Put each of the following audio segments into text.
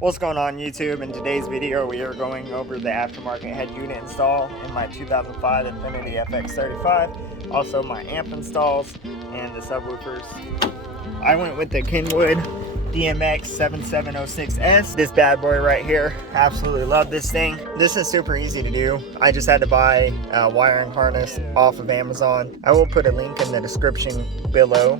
What's going on YouTube? In today's video we are going over the aftermarket head unit install in my 2005 Infiniti Fx35, also my amp installs and the subwoofers. I went with the Kenwood DMX 7706S, this bad boy right here. Absolutely love this thing. This is super easy to do. I just had to buy a wiring harness off of Amazon. I will put a link in the description below.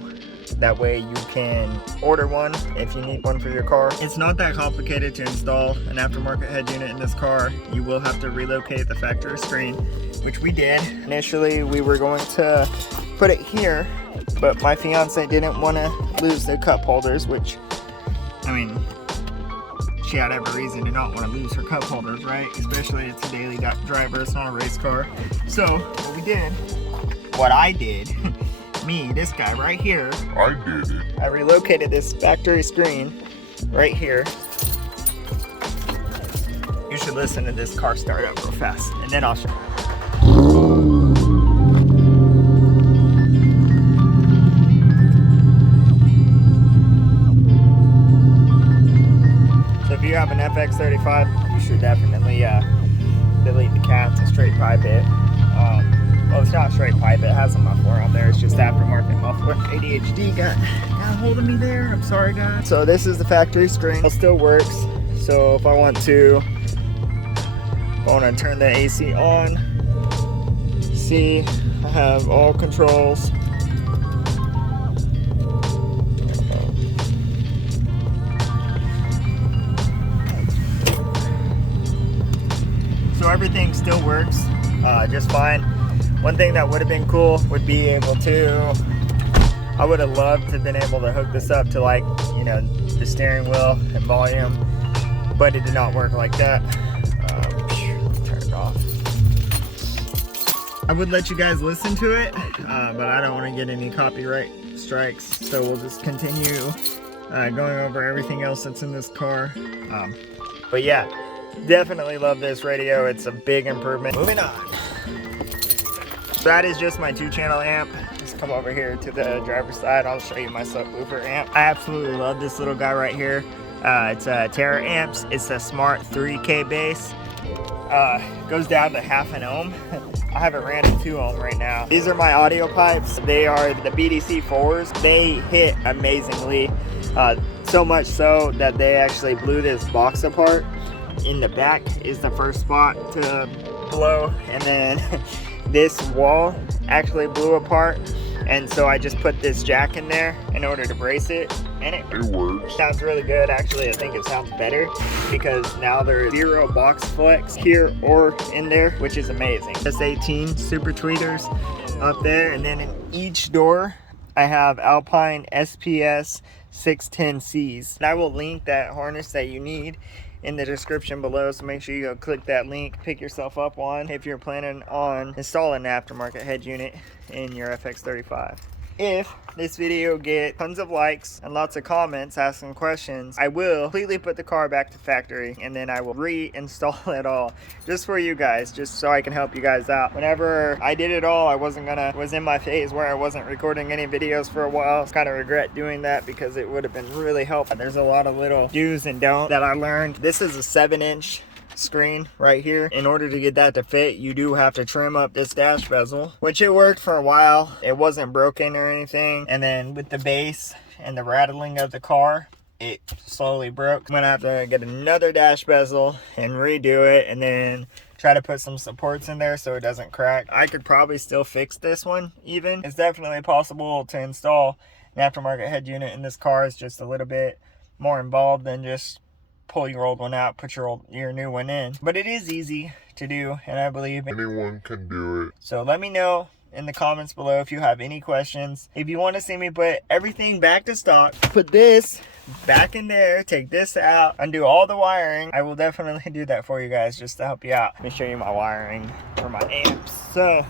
That way you can order one if you need one for your car. It's not that complicated to install an aftermarket head unit in this car. You will have to relocate the factory screen, which we did. Initially we were going to put it here, but my fiance didn't want to lose the cup holders, which, I mean, she had every reason to not want to lose her cup holders, right? Especially it's a daily driver, it's not a race car. So what I did, me, this guy right here, I relocated this factory screen right here. You should listen to this car start up real fast, and then I'll show you. So if you have an Fx35, you should definitely delete the cats and straight pipe it. Well, it's not straight pipe, it has a muffler on there, it's just aftermarket muffler. ADHD got a hold of me there, I'm sorry guys. So this is the factory screen, it still works. So if I want to turn the AC on, see, I have all controls. So everything still works just fine. One thing that would have been cool would be able to, I would have loved to have been able to hook this up to, like, you know, the steering wheel and volume, but it did not work like that. Turn it off. I would let you guys listen to it, but I don't want to get any copyright strikes, so we'll just continue going over everything else that's in this car. But yeah, definitely love this radio. It's a big improvement. Moving on. So that is just my 2-channel amp. Just come over here to the driver's side. I'll show you my subwoofer amp. I absolutely love this little guy right here. It's a Terra amps. It's a smart 3K bass. Goes down to 0.5 ohm. I have it ran at 2 ohm right now. These are my audio pipes. They are the BDC 4s. They hit amazingly. So much so that they actually blew this box apart. In the back is the first spot to blow, and then this wall actually blew apart, and so I just put this jack in there in order to brace it, and it works. Sounds really good. Actually, I think it sounds better because now there's 0 box flex here or in there, which is amazing. S18 super tweeters up there, and then in each door I have Alpine SPS 610Cs, and I will link that harness that you need in the description below, so make sure you go click that link, pick yourself up one if you're planning on installing an aftermarket head unit in your Fx35. If this video gets tons of likes and lots of comments asking questions, I will completely put the car back to factory, and then I will reinstall it all just for you guys, just so I can help you guys out. Whenever I did it all, I was in my phase where I wasn't recording any videos for a while. I kind of regret doing that because it would have been really helpful. There's a lot of little do's and don'ts that I learned. This is a 7-inch screen right here. In order to get that to fit, you do have to trim up this dash bezel, which it worked for a while. It wasn't broken or anything, and then with the bass and the rattling of the car, it slowly broke. I'm gonna have to get another dash bezel and redo it, and then try to put some supports in there so it doesn't crack. I could probably still fix this one even. It's definitely possible to install an aftermarket head unit in this car. It's just a little bit more involved than just pull your old one out, put your new one in. But it is easy to do, and I believe anyone can do it. So let me know in the comments below if you have any questions. If you want to see me put everything back to stock, put this back in there, take this out, undo all the wiring, I will definitely do that for you guys just to help you out. Let me show you my wiring for my amps. So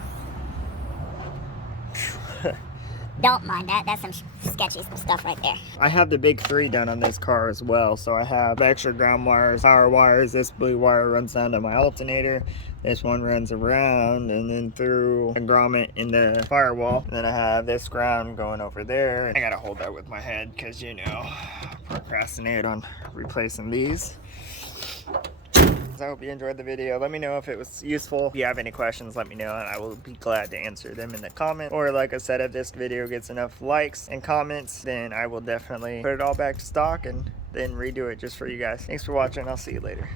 Don't mind that. That's some sketchy stuff right there. I have the big 3 done on this car as well. So I have extra ground wires, power wires. This blue wire runs down to my alternator. This one runs around and then through a grommet in the firewall. And then I have this ground going over there. I gotta hold that with my head because, you know, procrastinate on replacing these. I hope you enjoyed the video. Let me know if it was useful. If you have any questions, let me know and I will be glad to answer them in the comment. Or like I said, if this video gets enough likes and comments, then I will definitely put it all back to stock and then redo it just for you guys. Thanks for watching. I'll see you later.